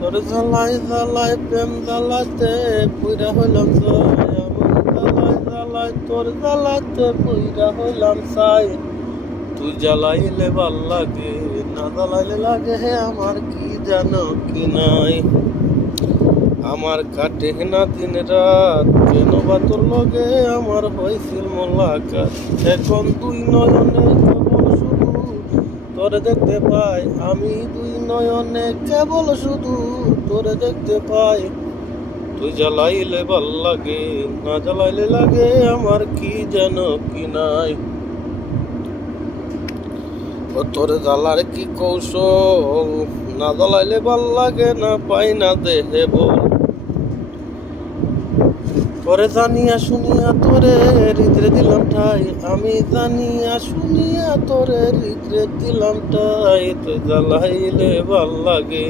তোর জ্বালাই জ্বালাই প্রেম জ্বালাতে পুইরা হইলাম জয়, আমি জ্বালাই জ্বালাই তোর জ্বালাতে পুইরা হইলাম চাই। তুই জ্বালাইলে ভাল লাগে, না জ্বালাইলে লাগে হে আমার কি জানো কি নাই। আমার কাটে না দিন রাত, কেন বা তোর লগে আমার হয়েছিল মোলাকাত। এখন দুই নয়নে কেবল শুধু তোরে দেখতে পাই, আমি দুই নয়নে কেবল শুধু তোরে দেখতে পাই। তুই জ্বালাইলে ভাল লাগে, না জ্বালাইলে লাগে আমার কি যেন কি নাই। ও তোর জ্বালার কি কৌশল, না জ্বালাইলে ভাল লাগে না পাই না দেহে বল। তোরে জানিয়া শুনিয়া তোরে হৃদয়ে দিলাম ঠাই, আমি জানিয়া শুনিয়া তোরে হৃদয়ে দিলাম ঠাই। তুই জ্বালাইলে ভাল লাগে।